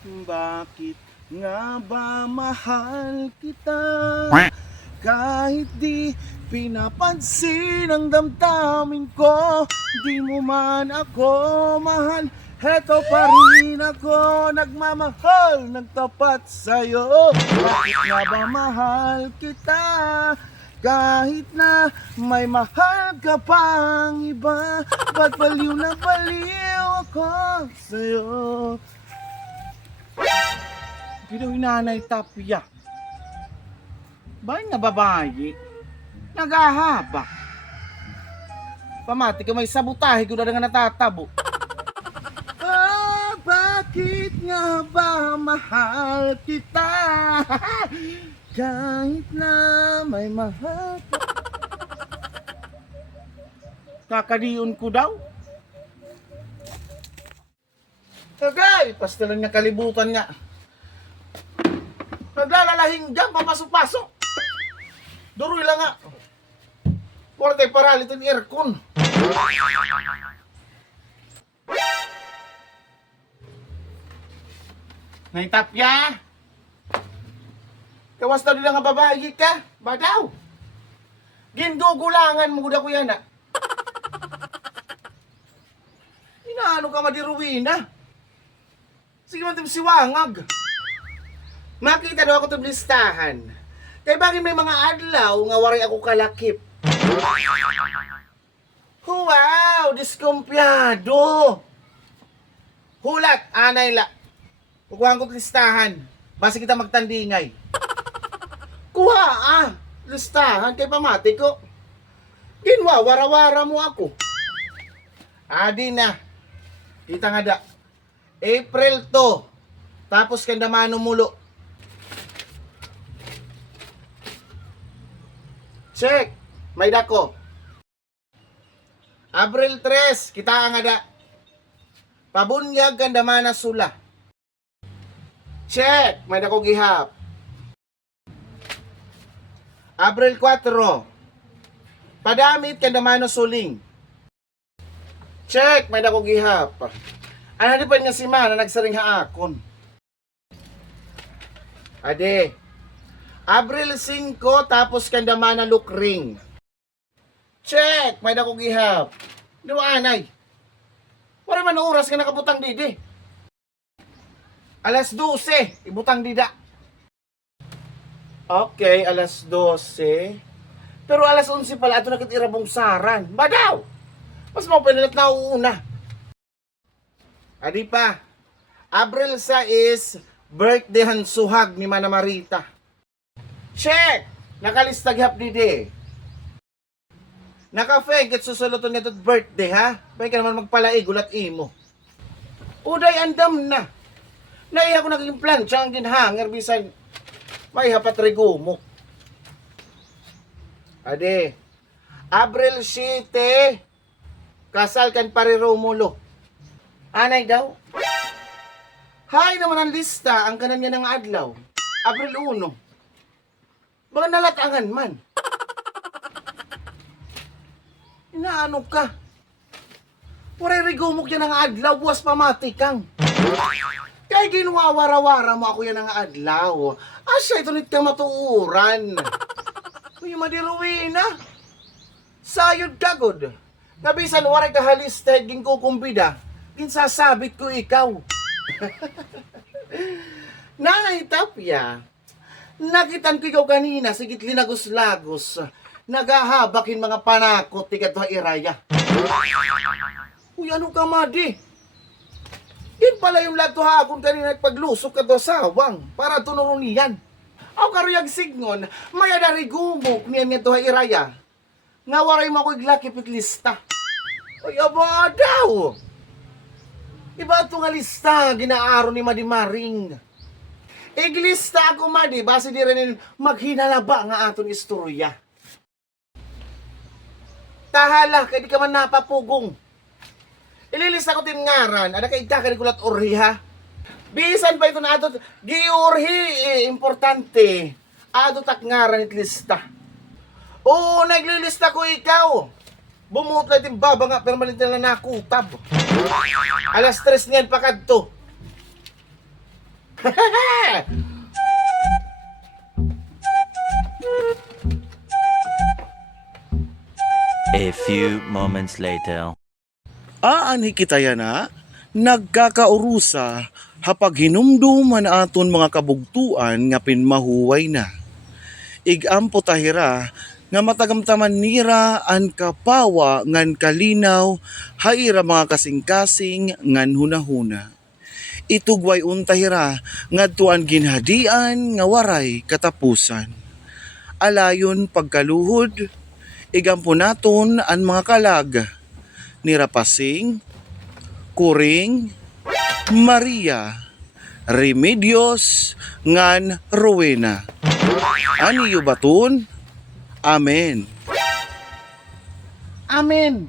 Bakit nga ba mahal kita? Kahit di pinapansin ang damdamin ko, di mo man ako mahal. Heto pa rin ako nagmamahal ng tapat sa'yo. Bakit nga ba mahal kita? Kahit na may mahal ka pang iba, ba't baliw na baliw ako sa'yo? Pero Nanay Tapia, bakit nga babae? Nagahaba. Pamati ka may sabutahe ko na nga natatabo. Bakit nga ba mahal kita? Kahit na may mahal ka. Kakadiyon ko daw. Tagay, pastalan niya kalibutan nga. Naglalalahing dyan, papasok-pasok. Duroy lang nga. Wala tayo paralito ng aircon. Nay Tapia, kawas na nila nga babae ka, ba daw? Gindugulangan mo da ko yan ah. Inaano ka madiruwina? Sige man tim siwangag. Makita daw ako itong listahan. Kaya bakit may mga adlaw nga waray ako kalakip? Wow, diskumpyado. Hulat, anay la. Kukuhaan ko listahan. Basta kita magtandingay. Kuha listahan kay pamati ko. Ginwa, wara-wara mo ako. Adi na. Kita nga da. April 2. Tapos kanda mano mulo. Check. May dako. Abril 3. Kita nga da. Pabunyag kanda mana sula. Check. May dako gihap. Abril 4. Padamit kanda mano suling. Check. May dako gihap. Ano di pa nga si Mana nagsaring haakon. Ade. Abril 5 tapos kanda mana lukring. Check. May dako gihap. Di ba anay? Wala man oras ka nakabutang didi. Alas 12, ibutang dida. Okay, alas 12. Pero alas 11 pala, ito nakitirabong saran. Badaw! Mas mapinilat na uuna. Adi pa, Abril 6, birthday suhag ni Mana Marita. Check! Nakalistag hap didi. Naka-fake at susuluton nga birthday ha? Pwede ka naman magpalaig, ulat imo. Uday andam na. Naiya ko naging plancha ang ginhanger bisan may hapat regumok. Ade, Abril 7, kasal kan pare Romulo. Anay daw. Hay naman ang lista ang kanan niya ng adlaw. Abril 1. Baka nalatangan man. Inaano ka? Waray regumok yan ang adlaw, buwas pamati kang. Kaya ginawa wara-wara mo ako yan ang adlaw. Asya, ito nit ka matuuran. Uy, madiruwi na. Sayod kagod. Nabisan, waray kahalista, ging kukumbida. Ginsasabit ko ikaw. Nanay Tapia, nakitan ko ikaw kanina, sigit linagos-lagos. Nagahabakin mga panakot, tigat wa iraya. Uy, ano ka, Madi? Yan pala yung lato hapon kanina nagpaglusok ka to sawang para tunurong niyan. Aw karuyag signon, maya dari gumok niyan nga to iraya. Nga waray mo ko iglakipit lista. Ay aba daw. Iba ito nga lista, ginaaro ni Madi Maring. Iglista ako Madi, base di rin maghinalaba nga aton istorya. Tahala, kaya di ka man napapugong. Ililista ko tin ngaran, ada kay ita kulat orhi ha. Bisan pa ito na ato, giurhi importante. Ato tak ngaran it lista. Oo, naglilista ko ikaw. Bumutla itim baba nga, pero malintin na nakutab. Alas 3 niyan pa kadto. A few moments later. Aanhi kita na, nagkakaurusa hapag hinumduman aton mga kabugtuan nga pinmahuway na. Igampo tahira nga matagamtaman nira an kapawa ngan kalinaw haira mga kasing-kasing ngan hunahuna. Itugway untahira ngadtuan ginhadian nga waray katapusan. Alayon pagkaluhod, igampo naton an mga kalag ni Rapasing, Kuring, Maria, Remedios, ngan Rowena. Aniyo baton? Amen. Amen.